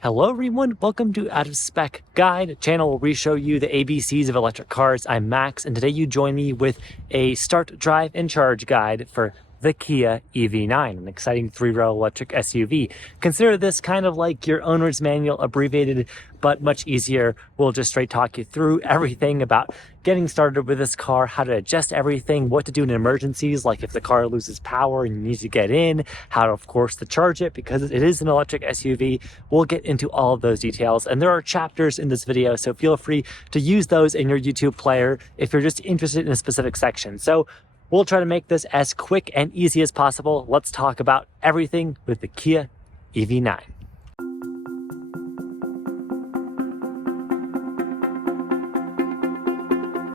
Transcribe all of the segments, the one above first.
Hello everyone, welcome to Out of Spec Guide, a channel where we show you the ABCs of electric cars. I'm Max, and today you join me with a start, drive, and charge guide for the Kia EV9, an exciting three-row electric SUV. Consider this kind of like your owner's manual, abbreviated, but much easier. We'll just straight talk you through everything about getting started with this car, how to adjust everything, what to do in emergencies, like if the car loses power and you need to get in, how to, of course, to charge it because it is an electric SUV. We'll get into all of those details, and there are chapters in this video, so feel free to use those in your YouTube player if you're just interested in a specific section. So we'll try to make this as quick and easy as possible. Let's talk about everything with the Kia EV9.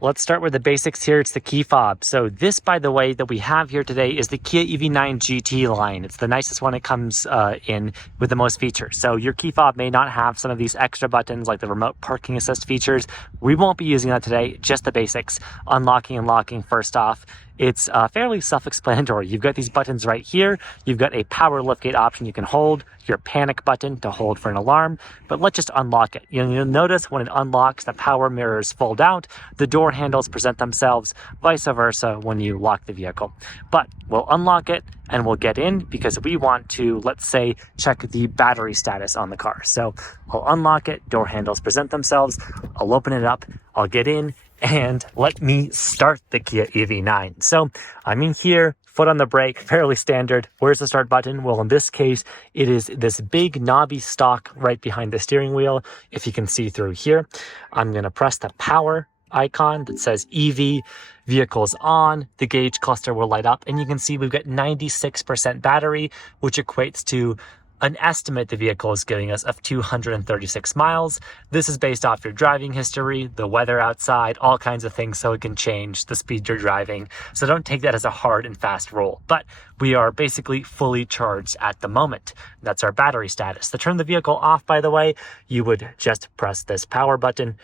Let's start with the basics here. It's the key fob. So this, by the way, that we have here today is the Kia EV9 GT line. It's the nicest one. It comes in with the most features. So your key fob may not have some of these extra buttons like the remote parking assist features. We won't be using that today, just the basics. Unlocking and locking first off. It's fairly self-explanatory. You've got these buttons right here. You've got a power liftgate option you can hold, your panic button to hold for an alarm, but let's just unlock it. You'll notice when it unlocks, the power mirrors fold out, the door handles present themselves, vice versa when you lock the vehicle. But we'll unlock it and we'll get in because we want to, let's say, check the battery status on the car. So I'll unlock it, door handles present themselves, I'll open it up, I'll get in, and let me start the Kia EV9. So I'm in here, foot on the brake, fairly standard. Where's the start button? Well, in this case, it is this big knobby stalk right behind the steering wheel. If you can see through here, I'm going to press the power icon that says EV vehicles on. The gauge cluster will light up, and you can see we've got 96% battery, which equates to an estimate the vehicle is giving us of 236 miles. This is based off your driving history, the weather outside, all kinds of things, so it can change the speed you're driving. So don't take that as a hard and fast rule. But we are basically fully charged at the moment. That's our battery status. To turn the vehicle off, by the way, you would just press this power button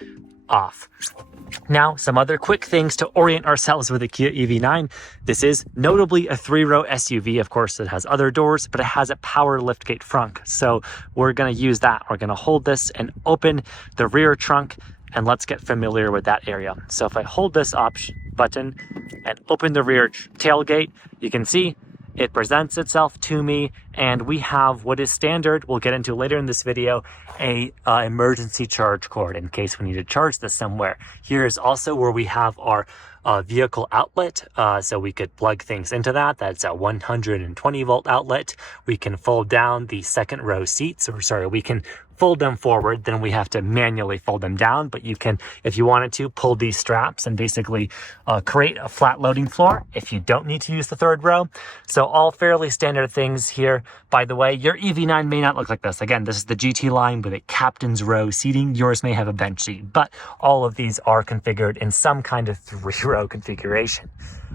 off. Now, some other quick things to orient ourselves with the Kia EV9. This is notably a three-row SUV. Of course, it has other doors, but it has a power liftgate front. So we're going to use that. We're going to hold this and open the rear trunk, and let's get familiar with that area. So if I hold this option button and open the rear tailgate, you can see it presents itself to me, and we have what is standard, we'll get into later in this video, a emergency charge cord in case we need to charge this somewhere. Here is also where we have our vehicle outlet, so we could plug things into that. That's a 120 volt outlet. We can fold down the second row seats, or sorry, we can fold them forward, then we have to manually fold them down, but you can, if you wanted to, pull these straps and basically create a flat loading floor if you don't need to use the third row. So all fairly standard things here. By the way, your EV9 may not look like this. Again, this is the GT line with a captain's row seating. Yours may have a bench seat, but all of these are configured in some kind of three-row configuration.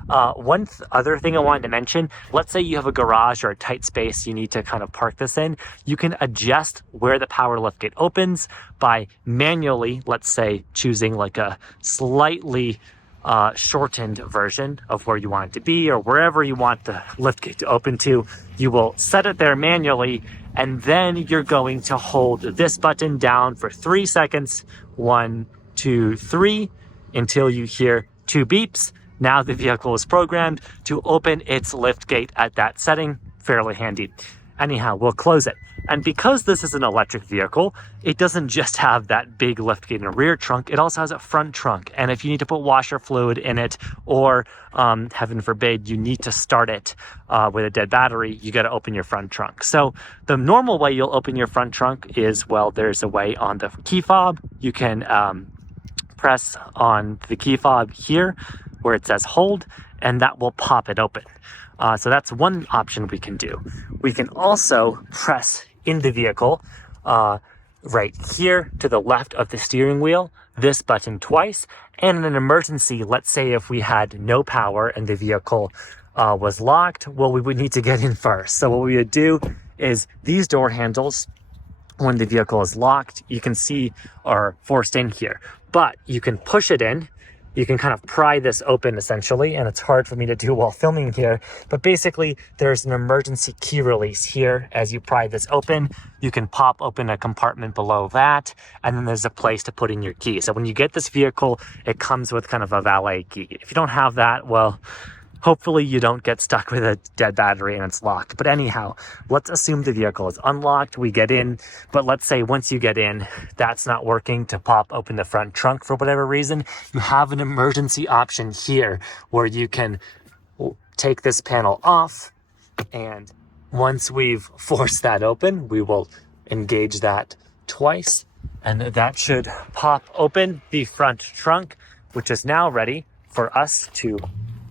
One other thing I wanted to mention, let's say you have a garage or a tight space you need to kind of park this in. You can adjust where the power liftgate opens by manually, let's say, choosing like a slightly shortened version of where you want it to be, or wherever you want the liftgate to open to. You will set it there manually, and then you're going to hold this button down for 3 seconds, 1, 2, 3, until you hear 2 beeps. Now the vehicle is programmed to open its liftgate at that setting. Fairly handy. Anyhow, we'll close it. And because this is an electric vehicle, it doesn't just have that big liftgate in a rear trunk, it also has a front trunk. And if you need to put washer fluid in it, or heaven forbid, you need to start it with a dead battery, you got to open your front trunk. So the normal way you'll open your front trunk is, well, there's a way on the key fob. You can press on the key fob here where it says hold, and that will pop it open. So that's one option we can do. We can also press in the vehicle right here to the left of the steering wheel, this button twice, and in an emergency, let's say if we had no power and the vehicle was locked, well, we would need to get in first. So what we would do is these door handles, when the vehicle is locked, you can see are forced in here, but you can push it in you can kind of pry this open essentially, and it's hard for me to do while filming here, but basically there's an emergency key release here. As you pry this open, you can pop open a compartment below that, and then there's a place to put in your key. So when you get this vehicle, it comes with kind of a valet key. If you don't have that, well, hopefully you don't get stuck with a dead battery and it's locked. But anyhow, let's assume the vehicle is unlocked. We get in, but let's say once you get in, that's not working to pop open the front trunk for whatever reason. You have an emergency option here where you can take this panel off, and once we've forced that open, we will engage that twice, and that should pop open the front trunk, which is now ready for us to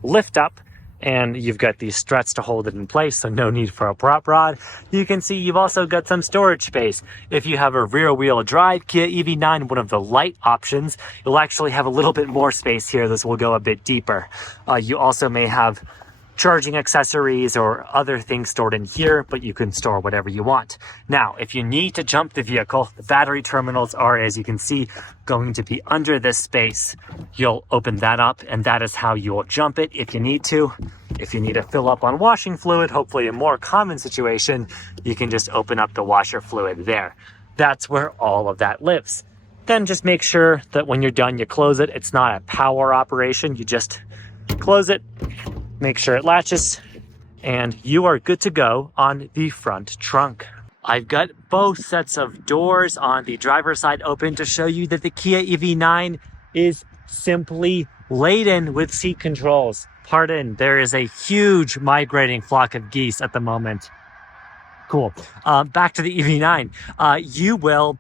lift up. And you've got these struts to hold it in place, so no need for a prop rod. You can see you've also got some storage space. If you have a rear wheel drive Kia EV9, one of the light options, you'll actually have a little bit more space here. This will go a bit deeper. You also may have charging accessories or other things stored in here, but you can store whatever you want. Now, if you need to jump the vehicle, the battery terminals are, as you can see, going to be under this space. You'll open that up, and that is how you will jump it if you need to. If you need to fill up on washing fluid, hopefully a more common situation, you can just open up the washer fluid there. That's where all of that lives. Then just make sure that when you're done, you close it. It's not a power operation. You just close it, make sure it latches, and you are good to go on the front trunk. I've got both sets of doors on the driver's side open to show you that the Kia EV9 is simply laden with seat controls. Pardon, there is a huge migrating flock of geese at the moment. Cool. Back to the EV9. You will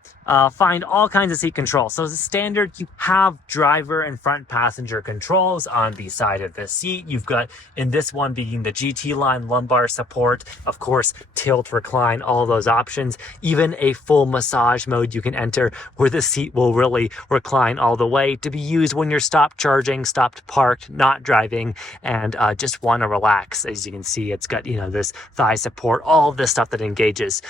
find all kinds of seat controls. So as a standard, you have driver and front passenger controls on the side of the seat. You've got, in this one being the GT line, lumbar support, of course, tilt, recline, all those options. Even a full massage mode you can enter where the seat will really recline all the way to be used when you're stopped charging, stopped parked, not driving, and just want to relax. As you can see, it's got, this thigh support, all of this stuff that engages.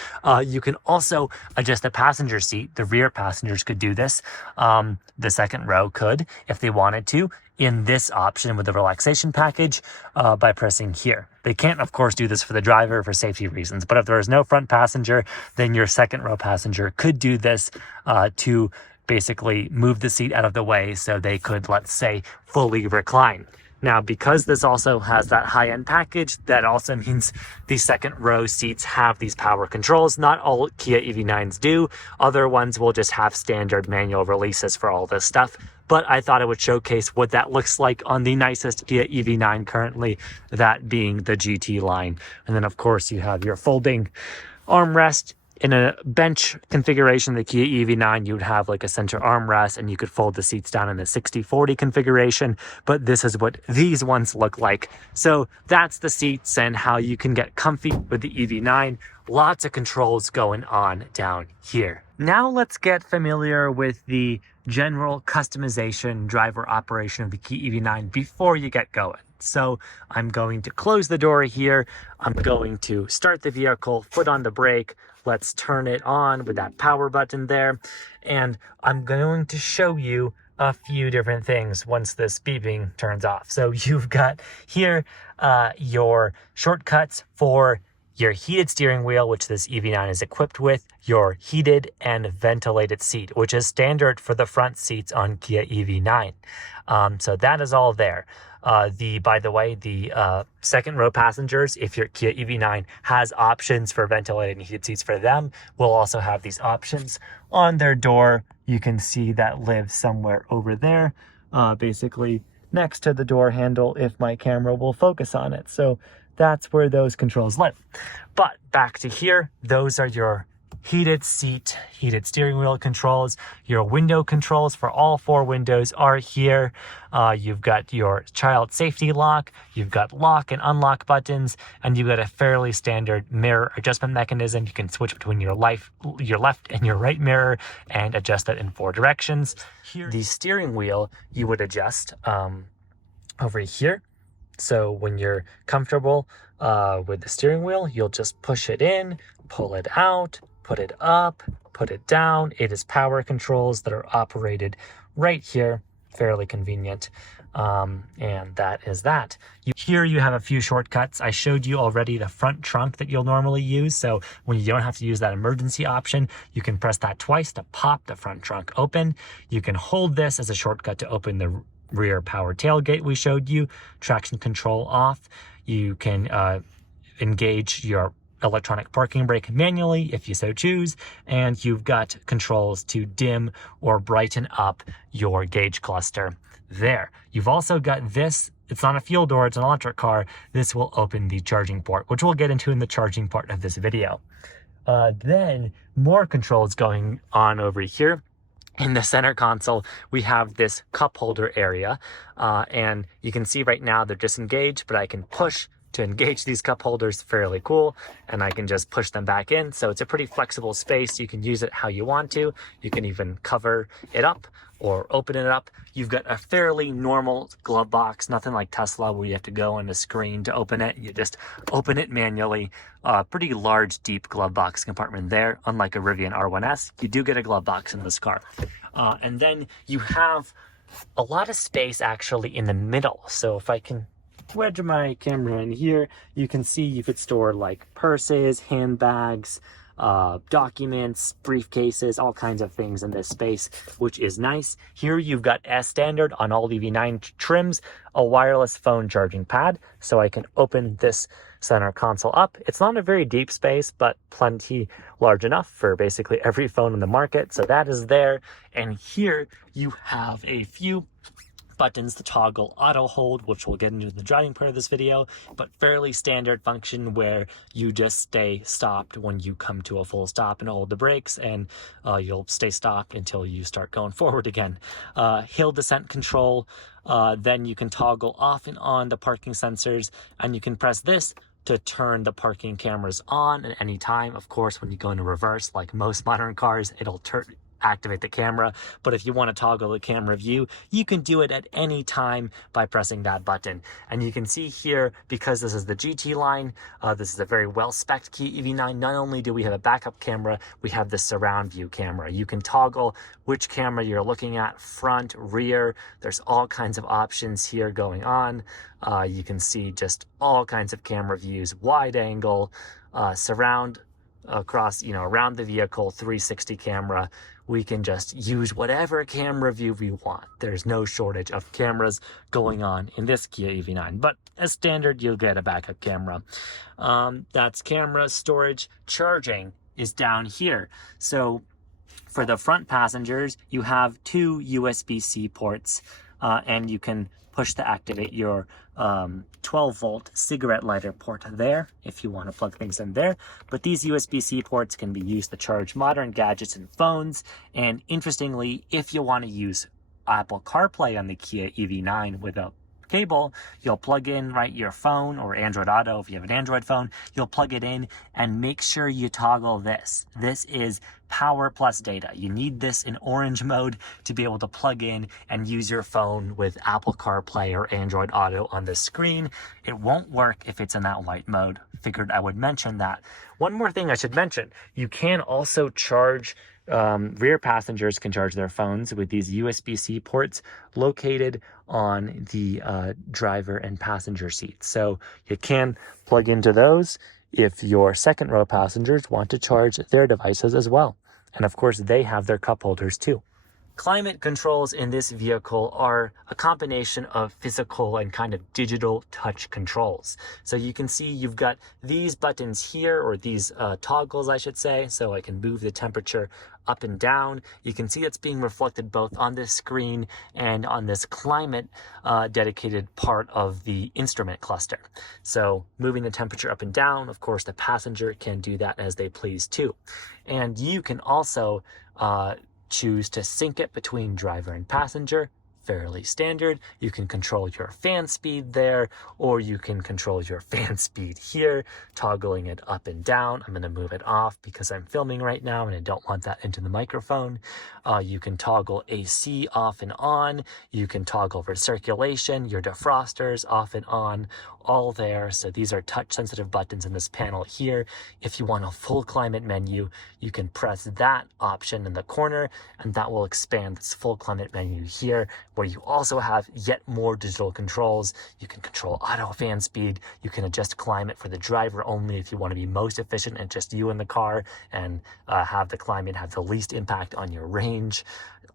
You can also adjust the passenger seat. The rear passengers could do this. The second row could, if they wanted to, in this option with the relaxation package by pressing here. They can't, of course, do this for the driver for safety reasons, but if there is no front passenger, then your second row passenger could do this to basically move the seat out of the way so they could, let's say, fully recline. Now, because this also has that high-end package, that also means the second row seats have these power controls. Not all Kia EV9s do. Other ones will just have standard manual releases for all this stuff. But I thought I would showcase what that looks like on the nicest Kia EV9 currently, that being the GT line. And then, of course, you have your folding armrest. In a bench configuration, the Kia EV9, you would have like a center armrest, and you could fold the seats down in a 60/40 configuration, but this is what these ones look like. So that's the seats and how you can get comfy with the EV9. Lots of controls going on down here. Now let's get familiar with the general customization driver operation of the Kia EV9 before you get going. So I'm going to close the door here. I'm going to start the vehicle, foot on the brake. Let's turn it on with that power button there. And I'm going to show you a few different things once this beeping turns off. So you've got here your shortcuts for your heated steering wheel, which this EV9 is equipped with, your heated and ventilated seat, which is standard for the front seats on Kia EV9. So that is all there. By the way, the second row passengers, if your Kia EV9 has options for ventilated and heated seats for them, will also have these options on their door. You can see that lives somewhere over there, basically next to the door handle if my camera will focus on it. So that's where those controls live. But back to here, those are your heated seat, heated steering wheel controls. Your window controls for all four windows are here. You've got your child safety lock, you've got lock and unlock buttons, and you've got a fairly standard mirror adjustment mechanism. You can switch between your left and your right mirror and adjust that in 4 directions. Here, the steering wheel you would adjust over here. So when you're comfortable with the steering wheel, you'll just push it in, pull it out, put it up, put it down. It is power controls that are operated right here. fairly convenient. And that is that. Here you have a few shortcuts. I showed you already the front trunk that you'll normally use. So when you don't have to use that emergency option, you can press that twice to pop the front trunk open. You can hold this as a shortcut to open the rear power tailgate we showed you. Traction control off. You can engage your electronic parking brake manually if you so choose, and you've got controls to dim or brighten up your gauge cluster there. You've also got this. It's not a fuel door, it's an electric car. This will open the charging port, which we'll get into in the charging part of this video. Then more controls going on over here. In the center console, we have this cup holder area, and you can see right now they're disengaged, but I can push to engage these cup holders. Fairly cool, and I can just push them back in. So it's a pretty flexible space. You can use it how you want to. You can even cover it up or open it up. You've got a fairly normal glove box, nothing like Tesla where you have to go on the screen to open it. You just open it manually. Pretty large, deep glove box compartment there. Unlike a Rivian R1S, you do get a glove box in this car. And then you have a lot of space actually in the middle. So if I can wedge my camera in here, you can see you could store like purses, handbags, documents, briefcases, all kinds of things in this space, which is nice. Here you've got, as standard on all EV9 trims, a wireless phone charging pad, so I can open this center console up. It's not a very deep space, but plenty large enough for basically every phone in the market, so that is there. And here you have a few buttons to toggle auto hold, which we'll get into the driving part of this video, but fairly standard function where you just stay stopped when you come to a full stop and hold the brakes, and you'll stay stopped until you start going forward again. Hill descent control, then you can toggle off and on the parking sensors, and you can press this to turn the parking cameras on at any time. Of course, when you go into reverse, like most modern cars, it'll activate the camera, but if you want to toggle the camera view, you can do it at any time by pressing that button. And you can see here, because this is the GT line, this is a very well-spec'd Kia EV9. Not only do we have a backup camera, we have the surround view camera. You can toggle which camera you're looking at, front, rear. There's all kinds of options here going on. You can see just all kinds of camera views, wide angle, surround across, around the vehicle, 360 camera. We can just use whatever camera view we want. There's no shortage of cameras going on in this Kia EV9, but as standard, you'll get a backup camera. That's camera, storage. Charging is down here. So for the front passengers, you have two USB-C ports, and you can push to activate your 12-volt cigarette lighter port there if you want to plug things in there. But these USB-C ports can be used to charge modern gadgets and phones. And interestingly, if you want to use Apple CarPlay on the Kia EV9 with a cable, you'll plug in your phone, or Android Auto if you have an Android phone. You'll plug it in and make sure you toggle this. This is power plus data. You need this in orange mode to be able to plug in and use your phone with Apple CarPlay or Android Auto on the screen. It won't work if it's in that white mode. Figured I would mention that. One more thing I should mention, you can also charge rear passengers can charge their phones with these USB-C ports located on the driver and passenger seats. So you can plug into those if your second row passengers want to charge their devices as well. And of course, they have their cup holders too. Climate controls in this vehicle are a combination of physical and kind of digital touch controls. So you can see you've got these buttons here, or these toggles, I should say, so I can move the temperature up and down. You can see it's being reflected both on this screen and on this climate dedicated part of the instrument cluster. So moving the temperature up and down, of course, the passenger can do that as they please too. And you can also choose to sync it between driver and passenger. Fairly standard. You can control your fan speed there, or you can control your fan speed here, toggling it up and down. I'm going to move it off because I'm filming right now and I don't want that into the microphone. You can toggle AC off and on. You can toggle recirculation, your defrosters off and on, all there. So these are touch sensitive buttons in this panel here. If you want a full climate menu, you can press that option in the corner, and that will expand this full climate menu here, where you also have yet more digital controls. You can control auto fan speed. You can adjust climate for the driver only if you want to be most efficient and just you in the car, and have the climate have the least impact on your range.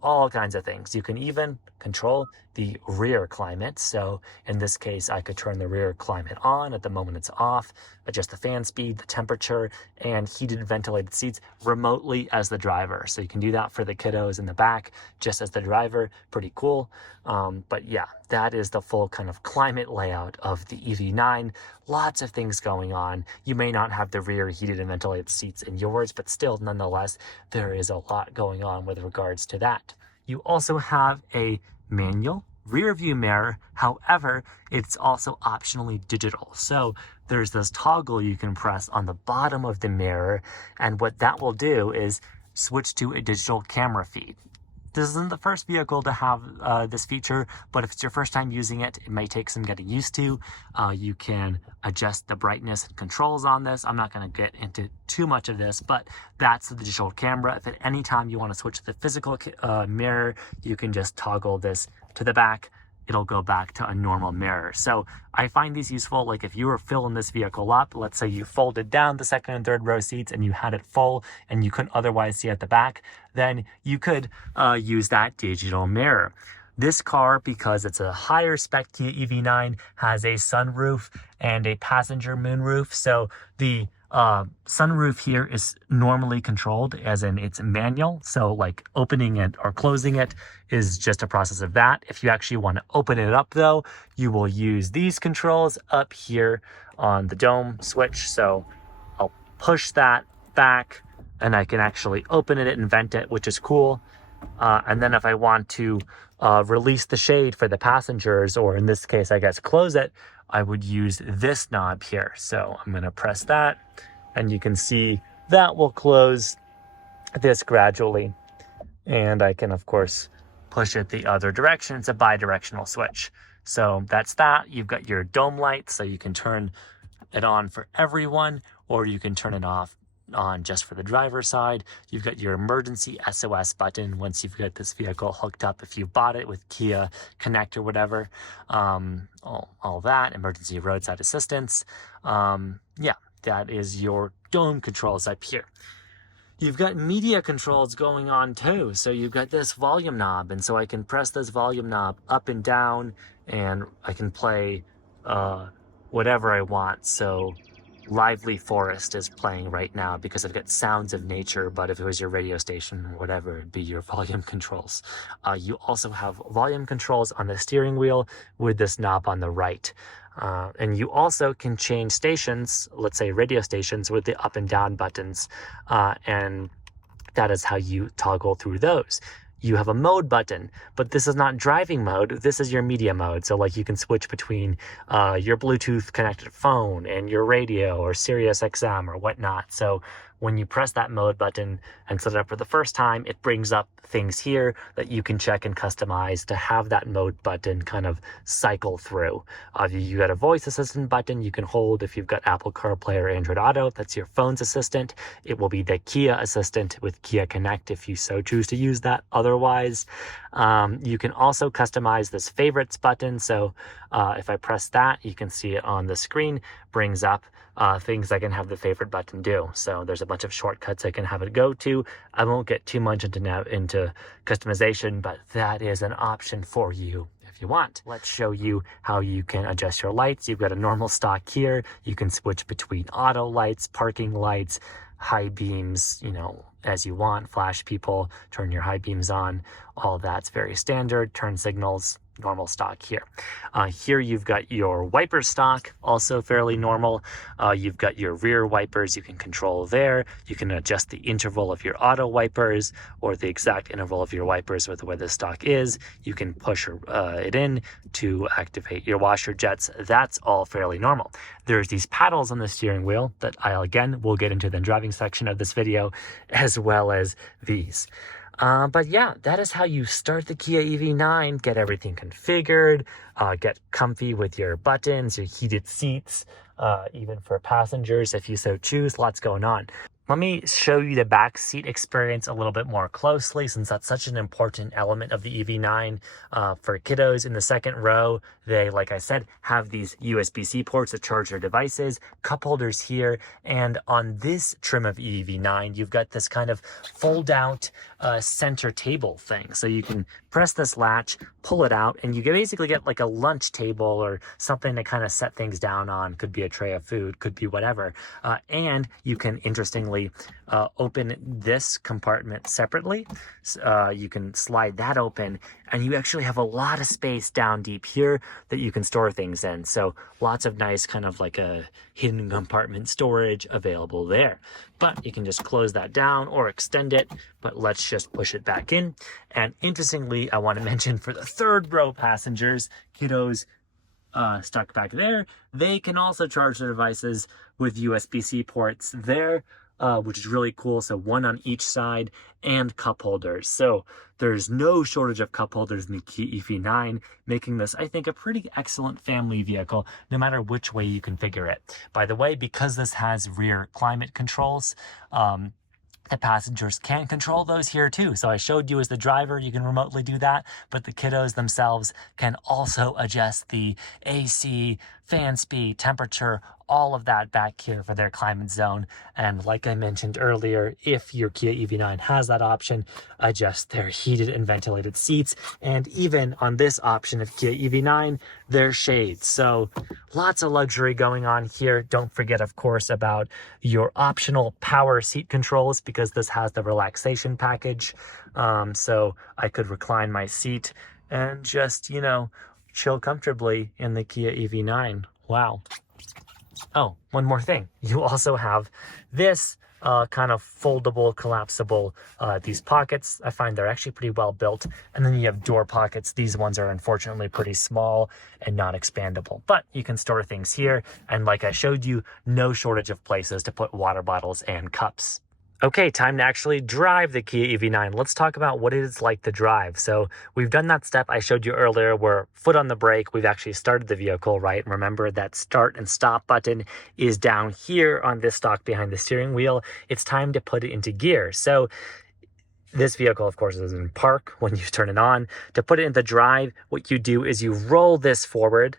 All kinds of things. You can even control the rear climate. So in this case, I could turn the rear climate on at the moment it's off, adjust the fan speed, the temperature, and heated ventilated seats remotely as the driver. So you can do that for the kiddos in the back, just as the driver. Pretty cool. But yeah, that is the full kind of climate layout of the EV9. Lots of things going on. You may not have the rear heated and ventilated seats in yours, but still, nonetheless, there is a lot going on with regards to that. You also have a manual rear view mirror. However, it's also optionally digital. So there's this toggle you can press on the bottom of the mirror, and what that will do is switch to a digital camera feed. This isn't the first vehicle to have this feature, but if it's your first time using it, it may take some getting used to. You can adjust the brightness and controls on this. I'm not going to get into too much of this, but that's the digital camera. If at any time you want to switch to the physical mirror, you can just toggle this to the back. It'll go back to a normal mirror. So I find these useful. Like if you were filling this vehicle up, let's say you folded down the second and third row seats and you had it full and you couldn't otherwise see at the back, then you could use that digital mirror. This car, because it's a higher spec Kia EV9, has a sunroof and a passenger moonroof. So the sunroof here is normally controlled, as in it's manual. So like opening it or closing it is just a process of that. If you actually want to open it up though, you will use these controls up here on the dome switch. So I'll push that back and I can actually open it and vent it, which is cool. And then if I want to release the shade for the passengers, or in this case, I guess close it, I would use this knob here. So I'm going to press that, and you can see that will close this gradually. And I can, of course, push it the other direction. It's a bi-directional switch. So that's that. You've got your dome light, so you can turn it on for everyone, or you can turn it on just for the driver's side. You've got your emergency SOS button once you've got this vehicle hooked up, if you bought it with Kia Connect or whatever, all that, emergency roadside assistance. Yeah, that is your dome controls up here. You've got media controls going on too. So you've got this volume knob, and so I can press this volume knob up and down, and I can play whatever I want. So Lively Forest is playing right now because I've got sounds of nature, but if it was your radio station or whatever, it'd be your volume controls. You also have volume controls on the steering wheel with this knob on the right. And you also can change stations, let's say radio stations, with the up and down buttons. And that is how you toggle through those. You have a mode button, but this is not driving mode. This is your media mode. So like you can switch between your Bluetooth connected phone and your radio or Sirius XM or whatnot. So when you press that mode button and set it up for the first time, it brings up things here that you can check and customize to have that mode button kind of cycle through. You got a voice assistant button you can hold if you've got Apple CarPlay or Android Auto. That's your phone's assistant. It will be the Kia assistant with Kia Connect if you so choose to use that. Otherwise, you can also customize this favorites button. So if I press that, you can see it on the screen, brings up things I can have the favorite button do. So there's a bunch of shortcuts I can have it go to. I won't get too much into customization, but that is an option for you if you want. Let's show you how you can adjust your lights. You've got a normal stock here. You can switch between auto lights, parking lights, high beams, as you want, flash people, turn your high beams on. All that's very standard. Turn signals, normal stock here. Here you've got your wiper stock, also fairly normal. You've got your rear wipers you can control there. You can adjust the interval of your auto wipers or the exact interval of your wipers with the way the stock is. You can push it in to activate your washer jets. That's all fairly normal. There's these paddles on the steering wheel that we'll get into the driving section of this video, as well as these. But yeah, that is how you start the Kia EV9, get everything configured, get comfy with your buttons, your heated seats, even for passengers if you so choose. Lots going on. Let me show you the back seat experience a little bit more closely, since that's such an important element of the EV9 for kiddos. In the second row, they, like I said, have these USB-C ports to charge their devices, cup holders here, and on this trim of EV9, you've got this kind of fold-out center table thing. So you can press this latch, pull it out, and you basically get like a lunch table or something to kind of set things down on. Could be a tray of food, could be whatever. And you can, interestingly, open this compartment separately. You can slide that open, and you actually have a lot of space down deep here that you can store things in. So lots of nice kind of like a hidden compartment storage available there. But you can just close that down or extend it, but let's just push it back in. And interestingly, I want to mention for the third row passengers, kiddos stuck back there, they can also charge their devices with USB-C ports there, which is really cool. So one on each side, and cup holders. So there's no shortage of cup holders in the Kia EV9, making this, I think, a pretty excellent family vehicle, no matter which way you configure it. By the way, because this has rear climate controls, the passengers can control those here too. So I showed you as the driver, you can remotely do that, but the kiddos themselves can also adjust the AC, fan speed, temperature, all of that back here for their climate zone. And like I mentioned earlier, if your Kia EV9 has that option, adjust their heated and ventilated seats. And even on this option of Kia EV9, their shades. So lots of luxury going on here. Don't forget, of course, about your optional power seat controls, because this has the relaxation package. So I could recline my seat and just, chill comfortably in the Kia EV9. Wow. Oh, one more thing. You also have this kind of foldable, collapsible, these pockets. I find they're actually pretty well built. And then you have door pockets. These ones are unfortunately pretty small and not expandable, but you can store things here. And like I showed you, no shortage of places to put water bottles and cups. Okay, time to actually drive the Kia EV9. Let's talk about what it is like to drive. So we've done that step I showed you earlier where foot on the brake, we've actually started the vehicle, right? Remember that start and stop button is down here on this stalk behind the steering wheel. It's time to put it into gear. So this vehicle, of course, is in park when you turn it on. To put it into drive, what you do is you roll this forward,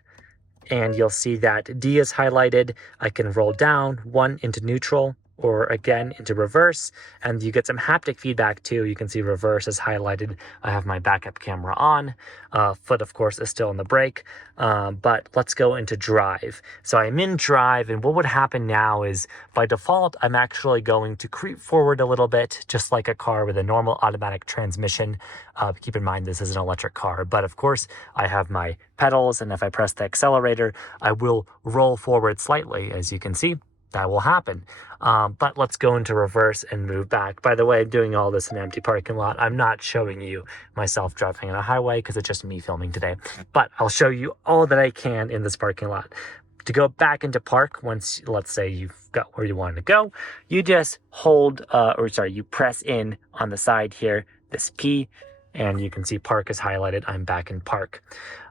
and you'll see that D is highlighted. I can roll down, 1 into neutral, or again into reverse, and you get some haptic feedback too. You can see reverse is highlighted. I have my backup camera on. Foot, of course, is still on the brake, but let's go into drive. So I'm in drive, and what would happen now is by default, I'm actually going to creep forward a little bit, just like a car with a normal automatic transmission. Keep in mind, this is an electric car, but of course, I have my pedals, and if I press the accelerator, I will roll forward slightly, as you can see. That will happen. But let's go into reverse and move back. By the way, I'm doing all this in an empty parking lot. I'm not showing you myself driving on a highway because it's just me filming today. But I'll show you all that I can in this parking lot. To go back into park, once, let's say you've got where you want to go, you just hold, you press in on the side here, this P, and you can see park is highlighted. I'm back in park.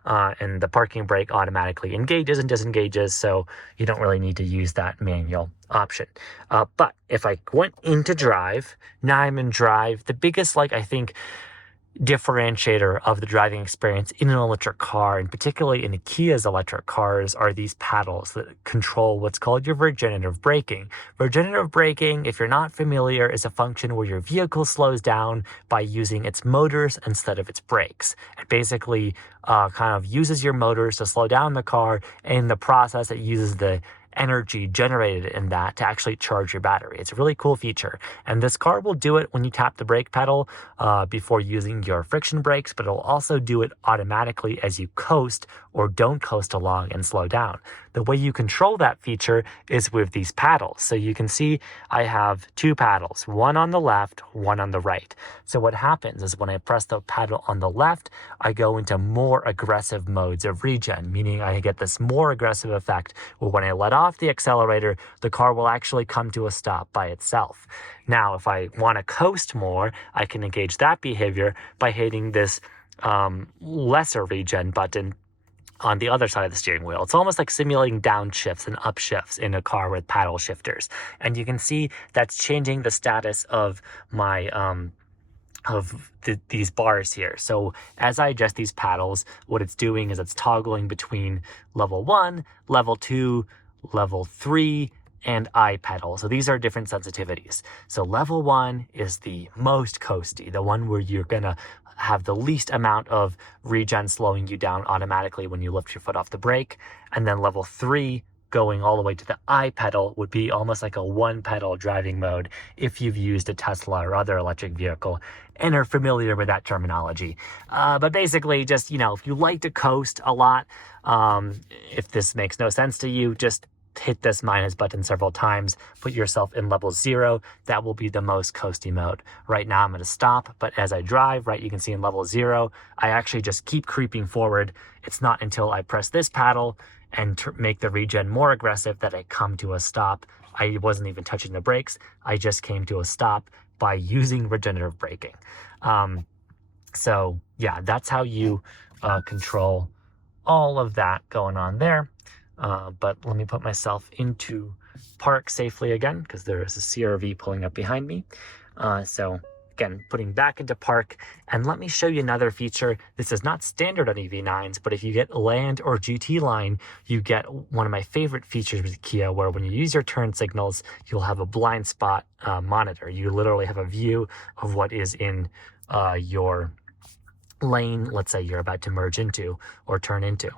And the parking brake automatically engages and disengages, so you don't really need to use that manual option. But if I went into drive, now I'm in drive, the biggest, I think, differentiator of the driving experience in an electric car, and particularly in Kia's electric cars, are these paddles that control what's called your regenerative braking. Regenerative braking, if you're not familiar, is a function where your vehicle slows down by using its motors instead of its brakes. It basically kind of uses your motors to slow down the car, and in the process, it uses the energy generated in that to actually charge your battery. It's a really cool feature. And this car will do it when you tap the brake pedal before using your friction brakes, but it'll also do it automatically as you coast or don't coast along and slow down. The way you control that feature is with these paddles. So you can see I have two paddles, one on the left, one on the right. So what happens is when I press the paddle on the left, I go into more aggressive modes of regen, meaning I get this more aggressive effect where when I let off the accelerator, the car will actually come to a stop by itself. Now, if I want to coast more, I can engage that behavior by hitting this lesser regen button on the other side of the steering wheel. It's almost like simulating downshifts and upshifts in a car with paddle shifters. And you can see that's changing the status of my these bars here. So as I adjust these paddles, what it's doing is it's toggling between level 1, level 2, level 3, and I pedal. So these are different sensitivities. So level 1 is the most coasty, the one where you're gonna have the least amount of regen slowing you down automatically when you lift your foot off the brake. And then level 3, going all the way to the I pedal, would be almost like a one pedal driving mode if you've used a Tesla or other electric vehicle and are familiar with that terminology. But basically just, if you like to coast a lot, if this makes no sense to you, just hit this minus button several times, put yourself in level 0. That will be the most coasty mode. Right now I'm going to stop, but as I drive, right, you can see in level 0, I actually just keep creeping forward. It's not until I press this paddle and make the regen more aggressive that I come to a stop. I wasn't even touching the brakes. I just came to a stop by using regenerative braking. So yeah, that's how you control all of that going on there. But let me put myself into park safely again, because there is a CRV pulling up behind me. So again, putting back into park, and let me show you another feature. This is not standard on EV9s, but if you get Land or GT line, you get one of my favorite features with Kia, where when you use your turn signals, you'll have a blind spot monitor. You literally have a view of what is in your lane, let's say you're about to merge into or turn into.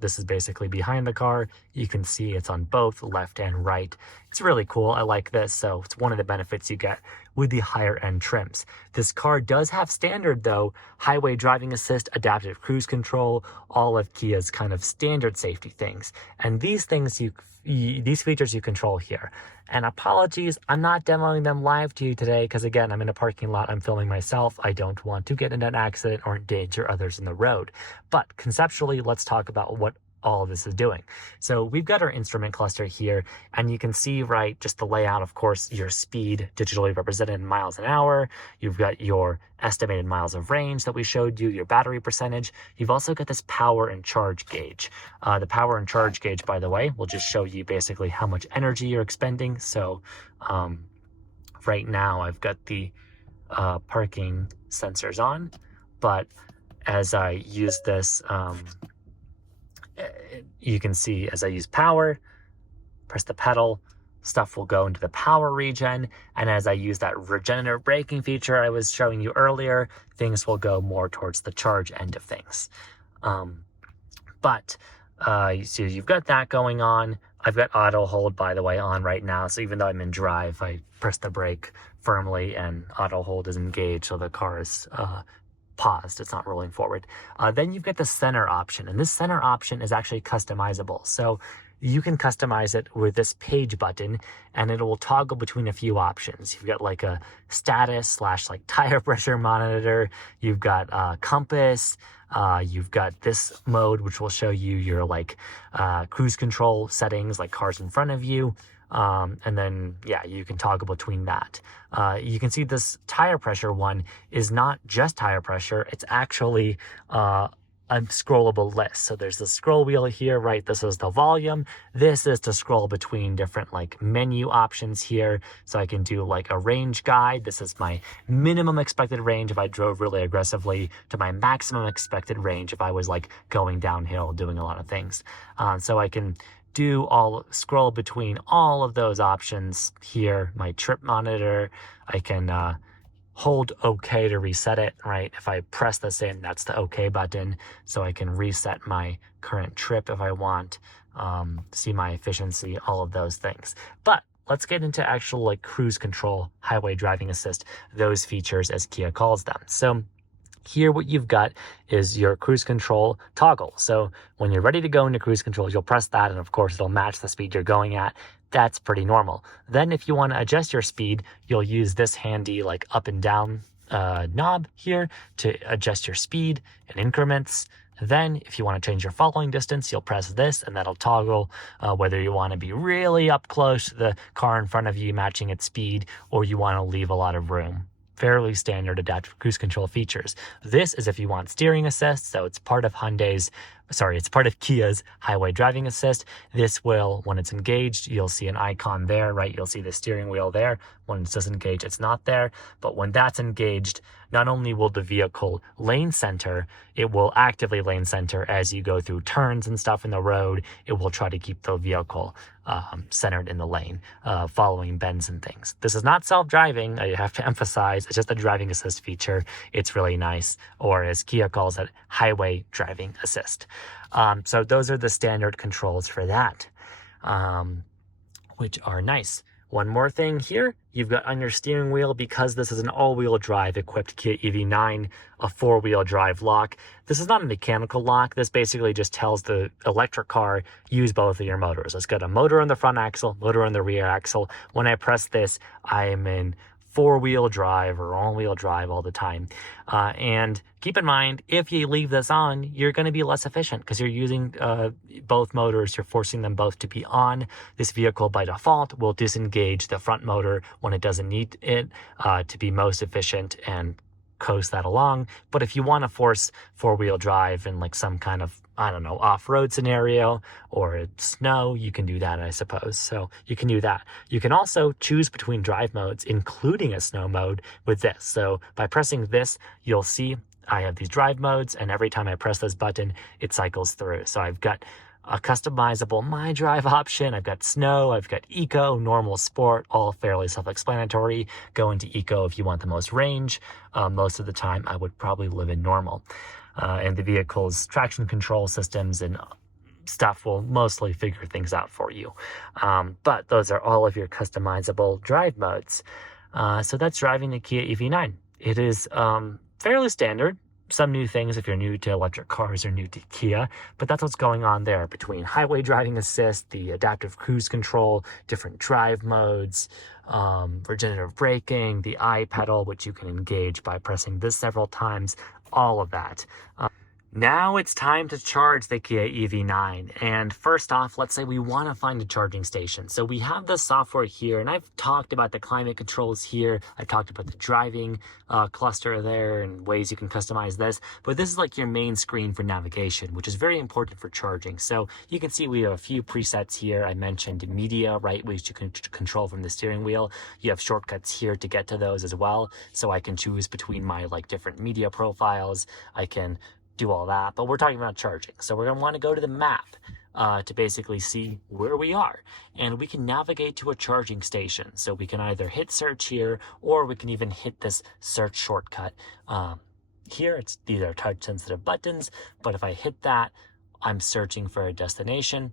This is basically behind the car. You can see it's on both left and right. It's really cool. I like this. So it's one of the benefits you get with the higher end trims. This car does have standard though, highway driving assist, adaptive cruise control, all of Kia's kind of standard safety things. And these things these features you control here. And apologies, I'm not demoing them live to you today because again, I'm in a parking lot, I'm filming myself. I don't want to get in an accident or endanger others in the road. But conceptually, let's talk about what all of this is doing. So we've got our instrument cluster here, and you can see, right, just the layout, of course, your speed digitally represented in miles an hour. You've got your estimated miles of range that we showed you, your battery percentage. You've also got this power and charge gauge. The power and charge gauge, by the way, will just show you basically how much energy you're expending. So right now I've got the parking sensors on, but as I use this, you can see as I use power, press the pedal, stuff will go into the power regen. And as I use that regenerative braking feature I was showing you earlier, things will go more towards the charge end of things. So you've got that going on. I've got auto hold, by the way, on right now. So even though I'm in drive, I press the brake firmly and auto hold is engaged. So the car is paused, it's not rolling forward. Then you've got the center option, and this center option is actually customizable. So you can customize it with this page button, and it will toggle between a few options. You've got like a status / like tire pressure monitor. You've got compass. You've got this mode, which will show you your like cruise control settings, like cars in front of you. And then, yeah, you can toggle between that. You can see this tire pressure one is not just tire pressure. It's actually a scrollable list. So there's the scroll wheel here, right? This is the volume. This is to scroll between different like menu options here. So I can do like a range guide. This is my minimum expected range if I drove really aggressively to my maximum expected range if I was like going downhill, doing a lot of things. So I can scroll between all of those options here. My trip monitor, I can hold OK to reset it, right? If I press this in, that's the OK button. So I can reset my current trip if I want, see my efficiency, all of those things. But let's get into actual like cruise control, highway driving assist, those features as Kia calls them. So Here, what you've got is your cruise control toggle. So when you're ready to go into cruise control, you'll press that, and of course, it'll match the speed you're going at. That's pretty normal. Then if you want to adjust your speed, you'll use this handy like up and down knob here to adjust your speed in increments. Then if you want to change your following distance, you'll press this and that'll toggle whether you want to be really up close to the car in front of you matching its speed, or you want to leave a lot of room. Fairly standard adaptive cruise control features. This is if you want steering assist, so it's part of it's part of Kia's highway driving assist. This will, when it's engaged, you'll see an icon there, right? You'll see the steering wheel there. When it's disengaged, it's not there. But when that's engaged, not only will the vehicle lane center, it will actively lane center as you go through turns and stuff in the road. It will try to keep the vehicle centered in the lane, following bends and things. This is not self-driving. I have to emphasize, it's just a driving assist feature. It's really nice, or as Kia calls it, highway driving assist. So those are the standard controls for that, which are nice. One more thing here, you've got on your steering wheel, because this is an all-wheel drive equipped Kia EV9, a 4-wheel drive lock. This is not a mechanical lock. This basically just tells the electric car, use both of your motors. It's got a motor on the front axle, motor on the rear axle. When I press this, I am in 4-wheel drive or all-wheel drive all the time. And keep in mind, if you leave this on, you're going to be less efficient because you're using both motors. You're forcing them both to be on. This vehicle by default will disengage the front motor when it doesn't need it to be most efficient and coast that along. But if you want to force 4-wheel drive in like some kind of, I don't know, off-road scenario or snow, you can do that, I suppose. So you can do that. You can also choose between drive modes, including a snow mode with this. So by pressing this, you'll see I have these drive modes, and every time I press this button, it cycles through. So I've got a customizable My Drive option. I've got snow, I've got eco, normal, sport, all fairly self-explanatory. Go into eco if you want the most range. Most of the time, I would probably live in normal. And the vehicle's traction control systems and stuff will mostly figure things out for you. But those are all of your customizable drive modes. So that's driving the Kia EV9. It is fairly standard. Some new things if you're new to electric cars or new to Kia, but that's what's going on there between highway driving assist, the adaptive cruise control, different drive modes, regenerative braking, the I pedal, which you can engage by pressing this several times, all of that. Now it's time to charge the Kia EV9. And first off, let's say we want to find a charging station. So we have the software here, and I've talked about the climate controls here. I've talked about the driving cluster there and ways you can customize this. But this is like your main screen for navigation, which is very important for charging. So you can see we have a few presets here. I mentioned media, right, which you can control from the steering wheel. You have shortcuts here to get to those as well. So I can choose between my like different media profiles. I can do all that, but we're talking about charging. So we're going to want to go to the map to basically see where we are, and we can navigate to a charging station. So we can either hit search here, or we can even hit this search shortcut here. These are touch sensitive buttons, but if I hit that, I'm searching for a destination.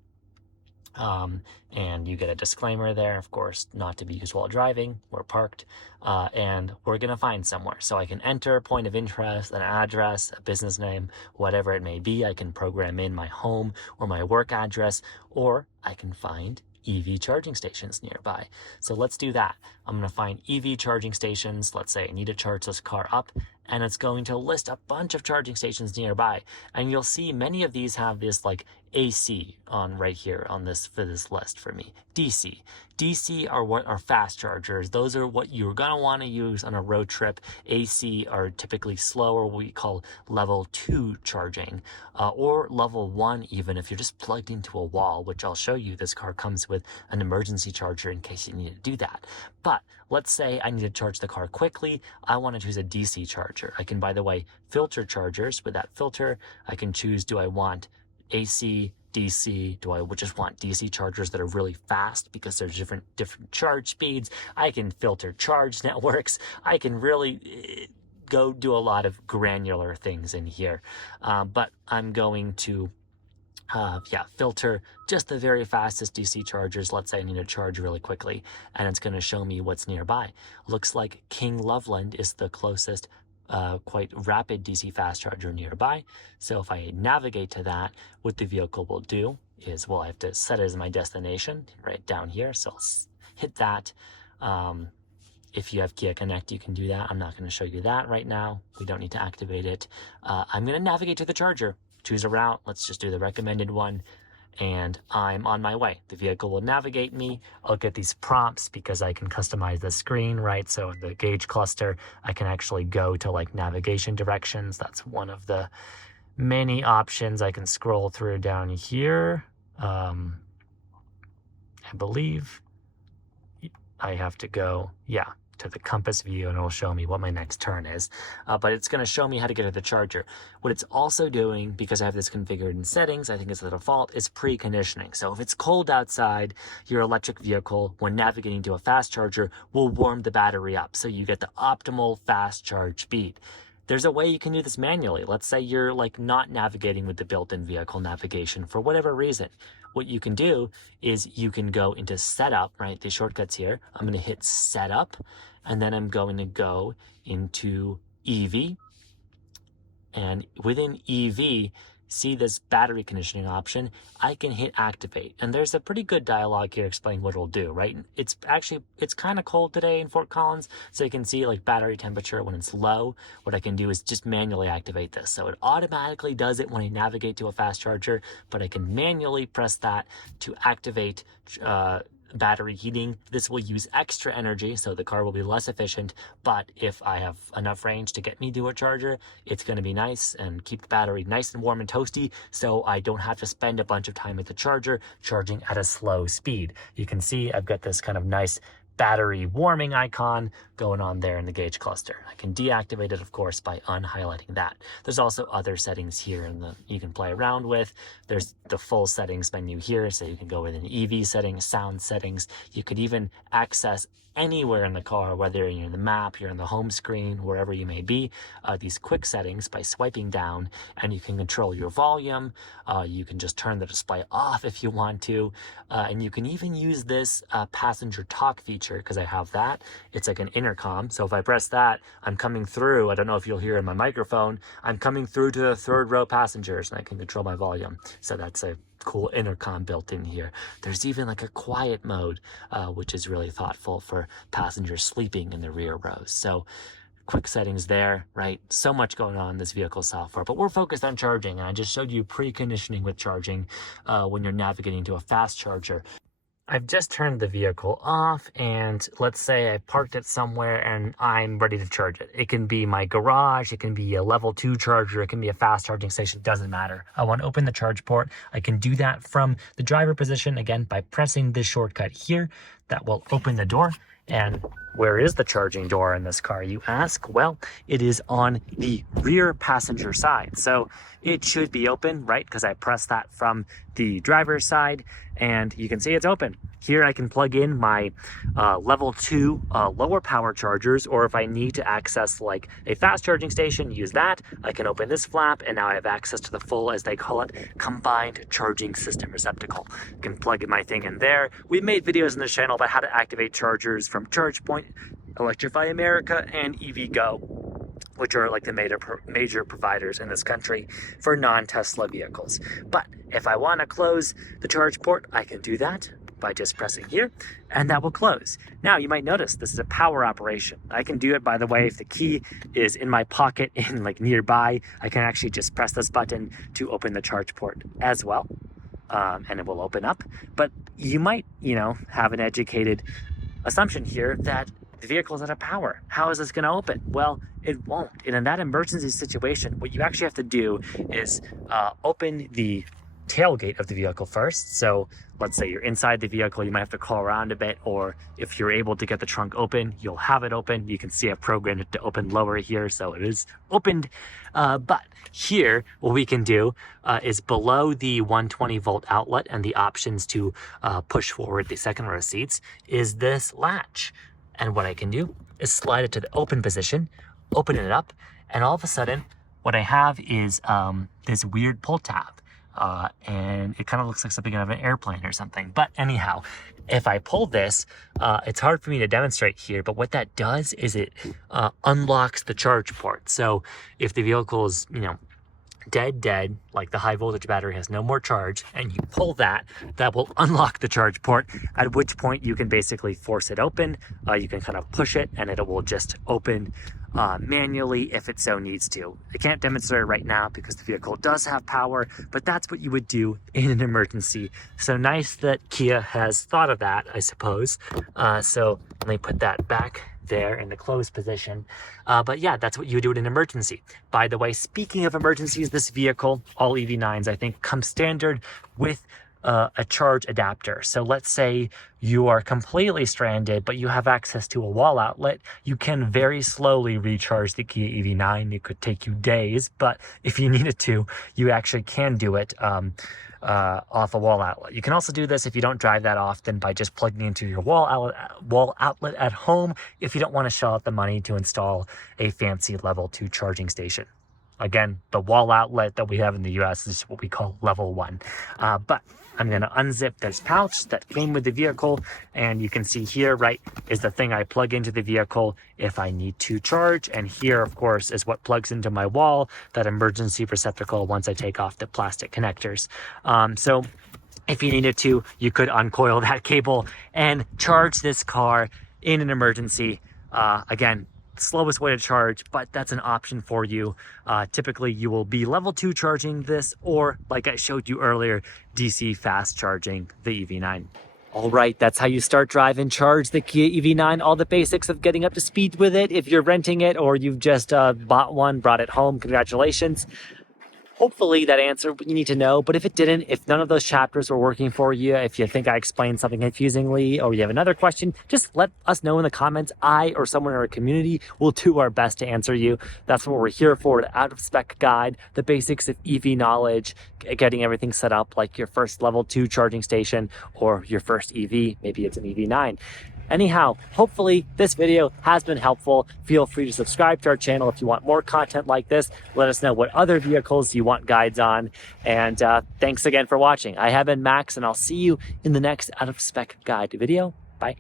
And you get a disclaimer there, of course, not to be used while driving. We're parked, and we're going to find somewhere. So I can enter a point of interest, an address, a business name, whatever it may be. I can program in my home or my work address, or I can find EV charging stations nearby. So let's do that. I'm going to find EV charging stations. Let's say I need to charge this car up, and it's going to list a bunch of charging stations nearby. And you'll see many of these have this like AC on right here on this for this list for me. DC are what are fast chargers. Those are what you're going to want to use on a road trip. AC are typically slower, what we call level 2 charging, or level 1 even if you're just plugged into a wall, which I'll show you. This car comes with an emergency charger in case you need to do that. But let's say I need to charge the car quickly. I want to choose a DC charger. I can, by the way, filter chargers. With that filter, I can choose, do I want AC, DC? Do I just want DC chargers that are really fast because there's different charge speeds? I can filter charge networks. I can really go do a lot of granular things in here. But I'm going to filter just the very fastest DC chargers. Let's say I need to charge really quickly, and it's going to show me what's nearby. Looks like King Loveland is the closest quite rapid DC fast charger nearby. So if I navigate to that, what the vehicle will do is, well, I have to set it as my destination right down here. So I'll hit that. If you have Kia Connect, you can do that. I'm not going to show you that right now. We don't need to activate it. I'm going to navigate to the charger, choose a route. Let's just do the recommended one. And I'm on my way. The vehicle will navigate me. I'll get these prompts because I can customize the screen, right? So in the gauge cluster, I can actually go to like navigation directions. That's one of the many options. I can scroll through down here. I believe I have to go, to the compass view, and it'll show me what my next turn is. But it's going to show me how to get to the charger. What it's also doing, because I have this configured in settings, I think it's the default, is preconditioning. So if it's cold outside, your electric vehicle, when navigating to a fast charger, will warm the battery up. So you get the optimal fast charge speed. There's a way you can do this manually. Let's say you're like not navigating with the built-in vehicle navigation for whatever reason. What you can do is you can go into setup, right? The shortcuts here. I'm going to hit setup, and then I'm going to go into EV. And within EV, see this battery conditioning option, I can hit activate. And there's a pretty good dialogue here explaining what it'll do, right? It's kind of cold today in Fort Collins, so you can see like battery temperature when it's low. What I can do is just manually activate this. So it automatically does it when I navigate to a fast charger, but I can manually press that to activate battery heating. This will use extra energy, so the car will be less efficient, but if I have enough range to get me to a charger, it's going to be nice and keep the battery nice and warm and toasty, so I don't have to spend a bunch of time at the charger charging at a slow speed. You can see I've got this kind of nice battery warming icon going on there in the gauge cluster. I can deactivate it, of course, by unhighlighting that. There's also other settings here you can play around with. There's the full settings menu here, so you can go within EV settings, sound settings. You could even access anywhere in the car, whether you're in the map, you're in the home screen, wherever you may be, these quick settings by swiping down, and you can control your volume. You can just turn the display off if you want to, and you can even use this passenger talk feature, because I have that. It's like an intercom, so if I press that, I'm coming through. I don't know if you'll hear in my microphone, I'm coming through to the third row passengers, and I can control my volume. So that's a cool intercom built in here. There's even like a quiet mode, which is really thoughtful for passengers sleeping in the rear rows. So quick settings there, right? So much going on in this vehicle software, but we're focused on charging. And I just showed you preconditioning with charging when you're navigating to a fast charger. I've just turned the vehicle off, and let's say I parked it somewhere and I'm ready to charge it. It can be my garage, it can be a level 2 charger, it can be a fast charging station, doesn't matter. I want to open the charge port. I can do that from the driver position, again, by pressing this shortcut here. That will open the door. And where is the charging door in this car, you ask? Well, it is on the rear passenger side. So it should be open, right? Because I pressed that from the driver's side, and you can see it's open. Here I can plug in my level 2 lower power chargers, or if I need to access like a fast charging station, use that. I can open this flap, and now I have access to the full, as they call it, combined charging system receptacle. I can plug my thing in there. We've made videos on this channel about how to activate chargers from ChargePoint, Electrify America, and EVgo, which are like the major providers in this country for non-Tesla vehicles. But if I want to close the charge port, I can do that by just pressing here, and that will close. Now, you might notice this is a power operation. I can do it, by the way, if the key is in my pocket and like nearby, I can actually just press this button to open the charge port as well, and it will open up. But you might, have an educated assumption here that the vehicle is out of power. How is this going to open? Well, it won't. And in that emergency situation, what you actually have to do is open the tailgate of the vehicle first. So let's say you're inside the vehicle, you might have to crawl around a bit, or if you're able to get the trunk open, you'll have it open. You can see I've programmed it to open lower here, so it is opened. But here, what we can do is below the 120 volt outlet and the options to push forward the second row seats is this latch. And what I can do is slide it to the open position, open it up, and all of a sudden, what I have is this weird pull tab. And it kind of looks like something out of an airplane or something. But anyhow, if I pull this, it's hard for me to demonstrate here, but what that does is it unlocks the charge port. So if the vehicle is, you know, dead, like the high voltage battery has no more charge, and you pull that, that will unlock the charge port, at which point you can basically force it open. You can kind of push it and it will just open manually if it so needs to. I can't demonstrate it right now because the vehicle does have power, but that's what you would do in an emergency. So nice that Kia has thought of that, I suppose. So let me put that back there in the closed position. But yeah, that's what you would do in an emergency. By the way, speaking of emergencies, this vehicle, all EV9s, I think, come standard with a charge adapter. So let's say you are completely stranded, but you have access to a wall outlet. You can very slowly recharge the Kia EV9. It could take you days, but if you needed to, you actually can do it off a wall outlet. You can also do this if you don't drive that often by just plugging into your wall outlet at home if you don't want to shell out the money to install a fancy level 2 charging station. Again, the wall outlet that we have in the US is what we call level 1. But I'm going to unzip this pouch that came with the vehicle, and you can see here, right, is the thing I plug into the vehicle if I need to charge. And here, of course, is what plugs into my wall, that emergency receptacle once I take off the plastic connectors. So if you needed to, you could uncoil that cable and charge this car in an emergency. Again, slowest way to charge, but that's an option for you. Typically you will be level 2 charging this, or like I showed you earlier, DC fast charging the EV9. All right, that's how you start, drive, and charge the Kia EV9. All the basics of getting up to speed with it. If you're renting it or you've just brought it home, congratulations. Hopefully that answered what you need to know, but if it didn't, if none of those chapters were working for you, if you think I explained something confusingly, or you have another question, just let us know in the comments. I or someone in our community will do our best to answer you. That's what we're here for, the out of spec guide, the basics of EV knowledge, getting everything set up like your first level 2 charging station or your first EV, maybe it's an EV9. Anyhow, hopefully this video has been helpful. Feel free to subscribe to our channel if you want more content like this. Let us know what other vehicles you want guides on. And thanks again for watching. I have been Max, and I'll see you in the next out of spec guide video. Bye.